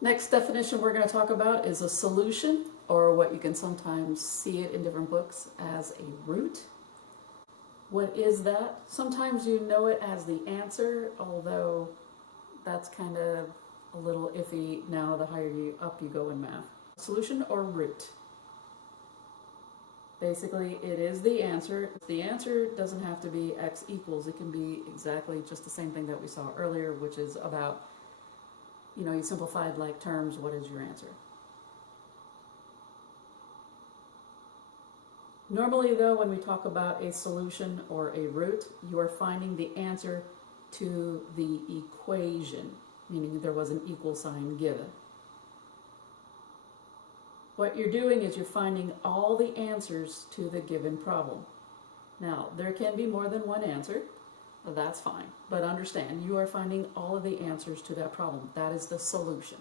Next definition we're going to talk about is a solution, or what you can sometimes see it in different books as a root. What is that? Sometimes you know it as the answer, although that's kind of a little iffy now the higher up you go in math. Solution or root? Basically, it is the answer. The answer doesn't have to be x equals. It can be exactly just the same thing that we saw earlier, which is about, you simplified like terms, what is your answer? Normally, though, when we talk about a solution or a root, you are finding the answer to the equation, meaning there was an equal sign given. What you're doing is you're finding all the answers to the given problem. Now, there can be more than one answer, that's fine, but understand, you are finding all of the answers to that problem. That is the solution.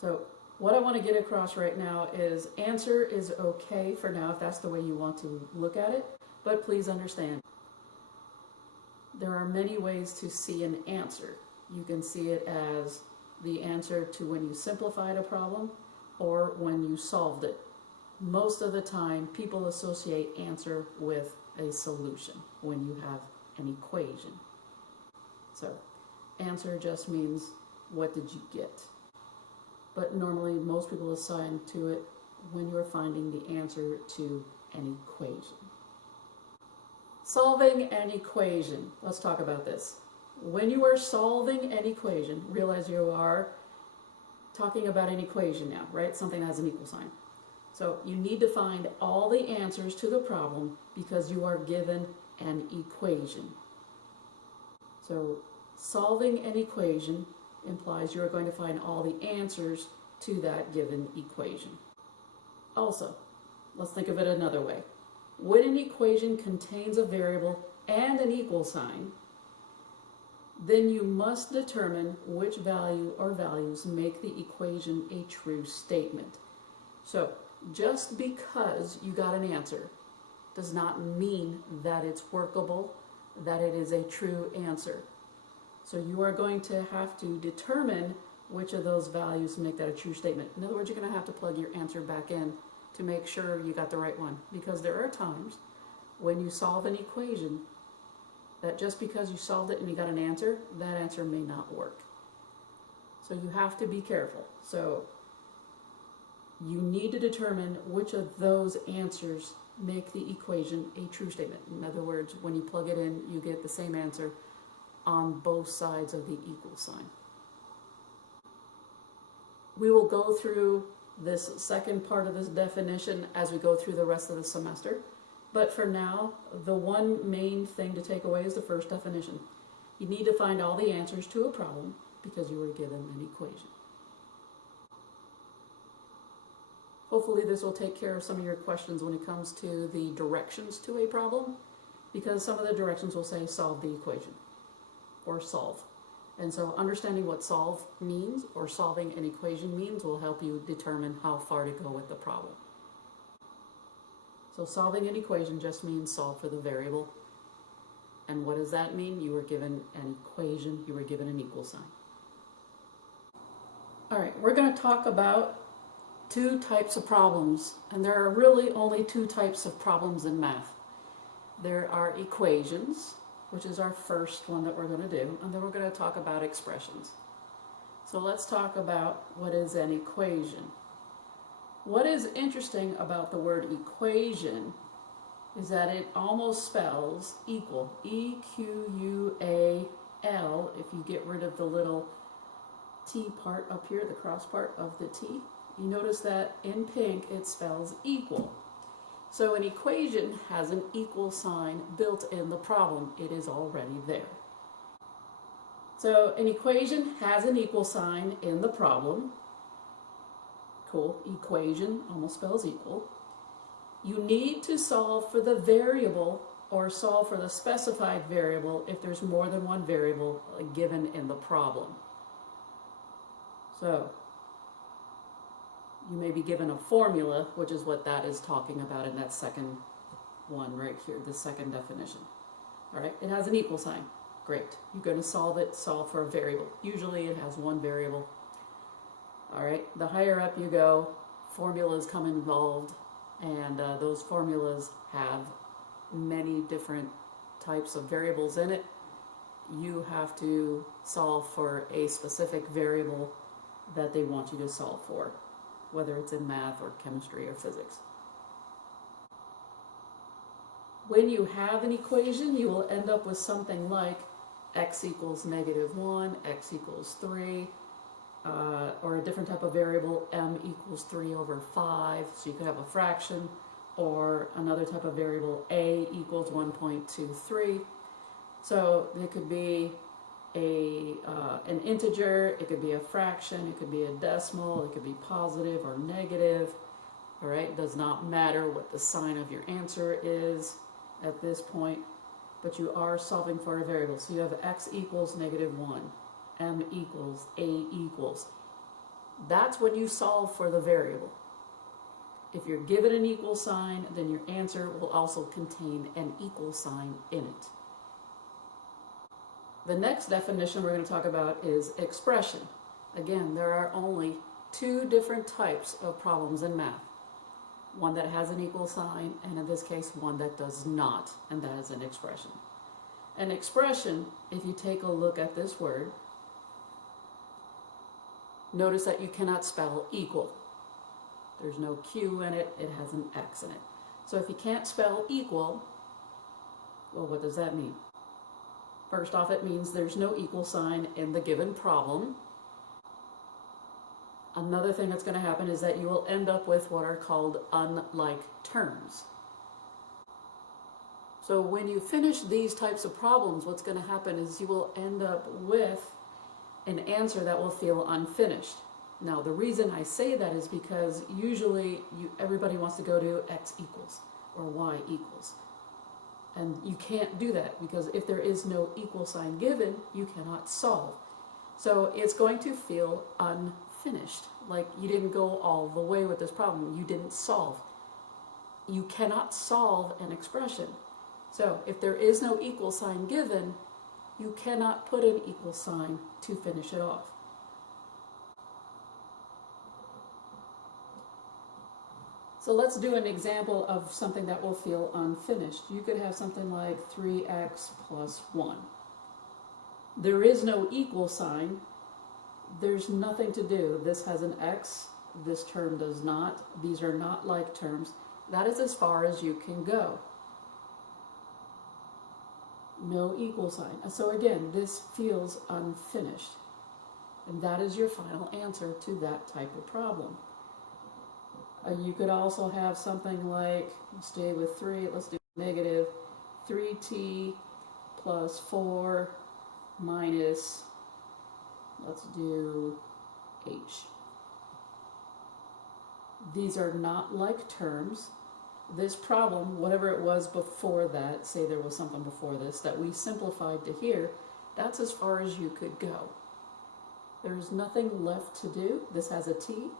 So, what I want to get across right now is answer is okay for now if that's the way you want to look at it, but please understand, there are many ways to see an answer. You can see it as the answer to when you simplified a problem or when you solved it. Most of the time, people associate answer with a solution when you have an equation. So, answer just means what did you get? But normally, most people assign to it when you're finding the answer to an equation. Solving an equation. Let's talk about this. When you are solving an equation, realize you are talking about an equation now, right? Something that has an equal sign. So you need to find all the answers to the problem because you are given an equation. So solving an equation implies you are going to find all the answers to that given equation. Also, let's think of it another way. When an equation contains a variable and an equal sign, then you must determine which value or values make the equation a true statement. So, just because you got an answer does not mean that it's workable, that it is a true answer. So you are going to have to determine which of those values make that a true statement. In other words, you're going to have to plug your answer back in to make sure you got the right one. Because there are times when you solve an equation that just because you solved it and you got an answer, that answer may not work. So you have to be careful. So you need to determine which of those answers make the equation a true statement. In other words, when you plug it in, you get the same answer on both sides of the equal sign. We will go through this second part of this definition as we go through the rest of the semester. But for now, the one main thing to take away is the first definition. You need to find all the answers to a problem because you were given an equation. Hopefully this will take care of some of your questions when it comes to the directions to a problem, because some of the directions will say solve the equation or solve. And so understanding what solve means or solving an equation means will help you determine how far to go with the problem. So solving an equation just means solve for the variable. And what does that mean? You were given an equation, you were given an equal sign. All right, we're going to talk about two types of problems, and there are really only two types of problems in math. There are equations, which is our first one that we're going to do, and then we're going to talk about expressions. So let's talk about what is an equation. What is interesting about the word equation is that it almost spells equal, E-Q-U-A-L, if you get rid of the little T part up here, the cross part of the T. You notice that in pink it spells equal. So an equation has an equal sign built in the problem. It is already there. So an equation has an equal sign in the problem. Cool. Equation almost spells equal. You need to solve for the variable or solve for the specified variable if there's more than one variable given in the problem. So you may be given a formula, which is what that is talking about in that second one right here, the second definition. All right, it has an equal sign. Great. You're going to solve for a variable. Usually it has one variable. All right, the higher up you go, formulas come involved, and those formulas have many different types of variables in it. You have to solve for a specific variable that they want you to solve for, whether it's in math or chemistry or physics. When you have an equation, you will end up with something like x equals -1, x equals 3, or a different type of variable, m equals 3/5, so you could have a fraction, or another type of variable, a equals 1.23. So it could be an integer, it could be a fraction, it could be a decimal, it could be positive or negative. All right, it does not matter what the sign of your answer is at this point, but you are solving for a variable. So you have x equals -1, m equals, a equals. That's when you solve for the variable. If you're given an equal sign, then your answer will also contain an equal sign in it. The next definition we're going to talk about is expression. Again, there are only two different types of problems in math. One that has an equal sign, and in this case, one that does not, and that is an expression. An expression, if you take a look at this word, notice that you cannot spell equal. There's no Q in it, it has an X in it. So if you can't spell equal, well, what does that mean? First off, it means there's no equal sign in the given problem. Another thing that's going to happen is that you will end up with what are called unlike terms. So when you finish these types of problems, what's going to happen is you will end up with an answer that will feel unfinished. Now, the reason I say that is because usually everybody wants to go to x equals or y equals. And you can't do that because if there is no equal sign given, you cannot solve. So it's going to feel unfinished, like you didn't go all the way with this problem. You didn't solve. You cannot solve an expression. So if there is no equal sign given, you cannot put an equal sign to finish it off. So let's do an example of something that will feel unfinished. You could have something like 3x plus 1. There is no equal sign. There's nothing to do. This has an x, this term does not. These are not like terms. That is as far as you can go. No equal sign. So again, this feels unfinished. And that is your final answer to that type of problem. You could also have something like, stay with 3, let's do negative 3t plus 4 minus, let's do h. These are not like terms. This problem, whatever it was before that, say there was something before this that we simplified to here, that's as far as you could go. There's nothing left to do. This has a t.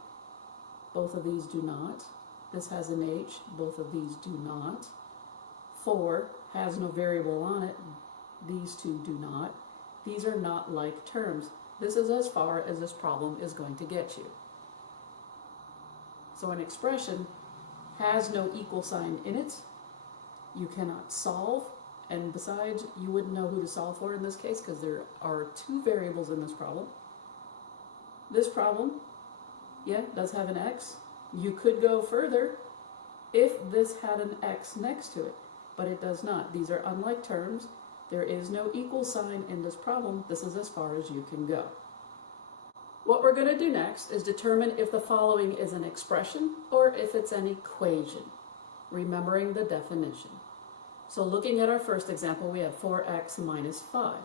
Both of these do not. This has an h. Both of these do not. 4 has no variable on it. These two do not. These are not like terms. This is as far as this problem is going to get you. So an expression has no equal sign in it. You cannot solve. And besides, you wouldn't know who to solve for in this case because there are two variables in this problem. This problem, yeah, does have an x. You could go further if this had an x next to it, but it does not. These are unlike terms. There is no equal sign in this problem. This is as far as you can go. What we're going to do next is determine if the following is an expression or if it's an equation, remembering the definition. So looking at our first example, we have 4x minus 5.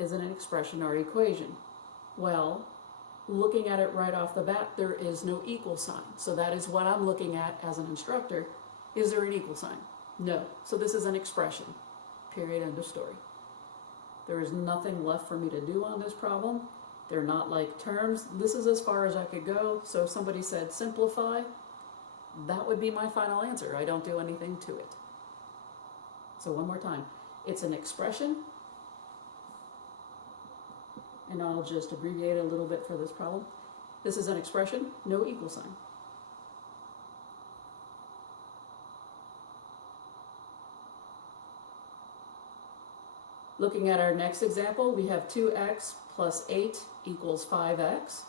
Is it an expression or equation? Well, looking at it right off the bat, there is no equal sign. So that is what I'm looking at as an instructor. Is there an equal sign? No. So this is an expression. Period. End of story. There is nothing left for me to do on this problem. They're not like terms. This is as far as I could go. So if somebody said simplify, that would be my final answer. I don't do anything to it. So one more time. It's an expression, and I'll just abbreviate it a little bit for this problem. This is an expression, no equal sign. Looking at our next example, we have 2x plus 8 equals 5x.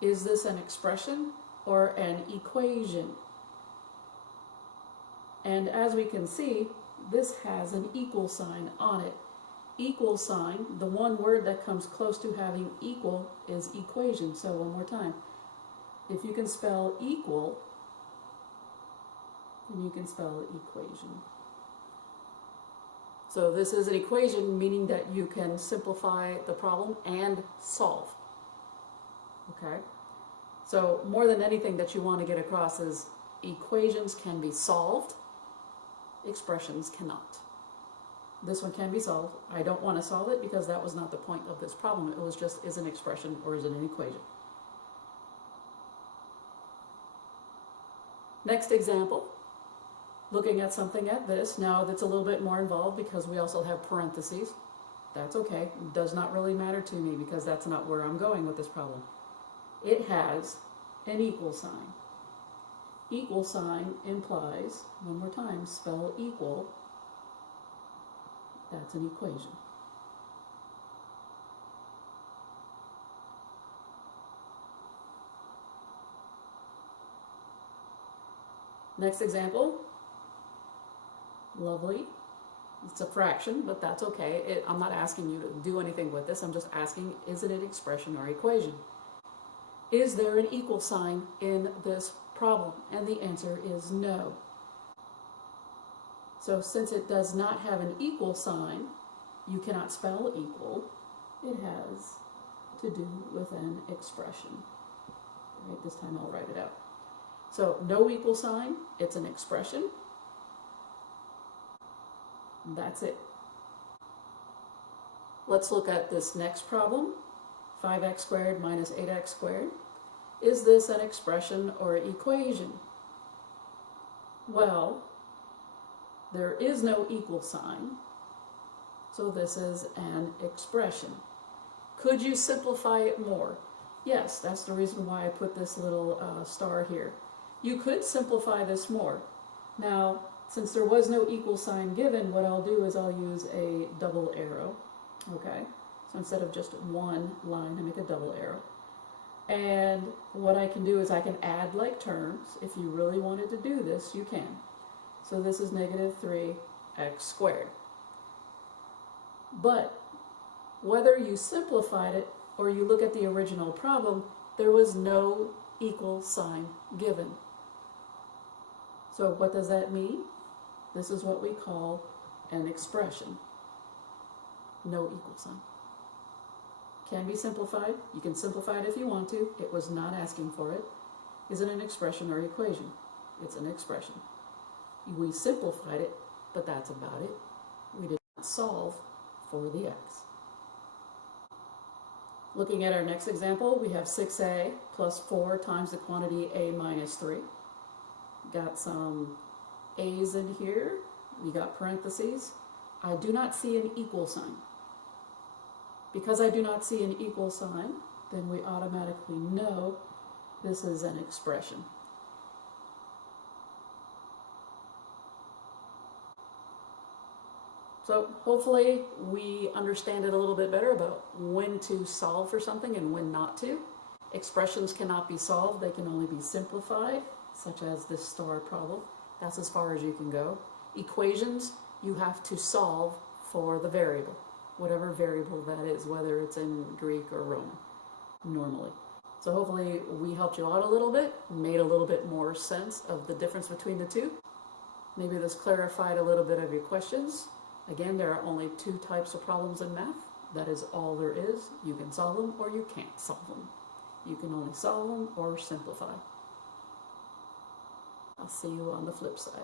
Is this an expression or an equation? And as we can see, this has an equal sign on it. Equal sign, the one word that comes close to having equal is equation. So one more time. If you can spell equal, then you can spell equation. So this is an equation, meaning that you can simplify the problem and solve. Okay? So more than anything that you want to get across is equations can be solved, expressions cannot. This one can be solved. I don't want to solve it because that was not the point of this problem. It was just, is an expression or is it an equation? Next example, looking at something at this. Now that's a little bit more involved because we also have parentheses. That's okay. It does not really matter to me because that's not where I'm going with this problem. It has an equal sign. Equal sign implies, one more time, spell equal. That's an equation. Next example. Lovely. It's a fraction, but that's okay. I'm not asking you to do anything with this. I'm just asking, is it an expression or equation? Is there an equal sign in this problem? And the answer is no. So since it does not have an equal sign, you cannot spell equal. It has to do with an expression. Right, this time I'll write it out. So no equal sign, it's an expression. That's it. Let's look at this next problem. 5x squared minus 8x squared. Is this an expression or equation? Well, there is no equal sign, so this is an expression. Could you simplify it more? Yes, that's the reason why I put this little star here. You could simplify this more. Now, since there was no equal sign given, what I'll do is I'll use a double arrow. Okay, so instead of just one line, I make a double arrow. And what I can do is I can add like terms. If you really wanted to do this, you can. So this is negative 3x squared. But whether you simplified it or you look at the original problem, there was no equal sign given. So what does that mean? This is what we call an expression. No equal sign. Can be simplified. You can simplify it if you want to. It was not asking for it. Is it an expression or equation? It's an expression. We simplified it, but that's about it. We did not solve for the x. Looking at our next example, we have 6a plus 4 times the quantity a minus 3. Got some a's in here. We got parentheses. I do not see an equal sign. Because I do not see an equal sign, then we automatically know this is an expression. So hopefully we understand it a little bit better about when to solve for something and when not to. Expressions cannot be solved, they can only be simplified, such as this star problem. That's as far as you can go. Equations, you have to solve for the variable, whatever variable that is, whether it's in Greek or Roman, normally. So hopefully we helped you out a little bit, made a little bit more sense of the difference between the two. Maybe this clarified a little bit of your questions. Again, there are only 2 types of problems in math. That is all there is. You can solve them or you can't solve them. You can only solve them or simplify. I'll see you on the flip side.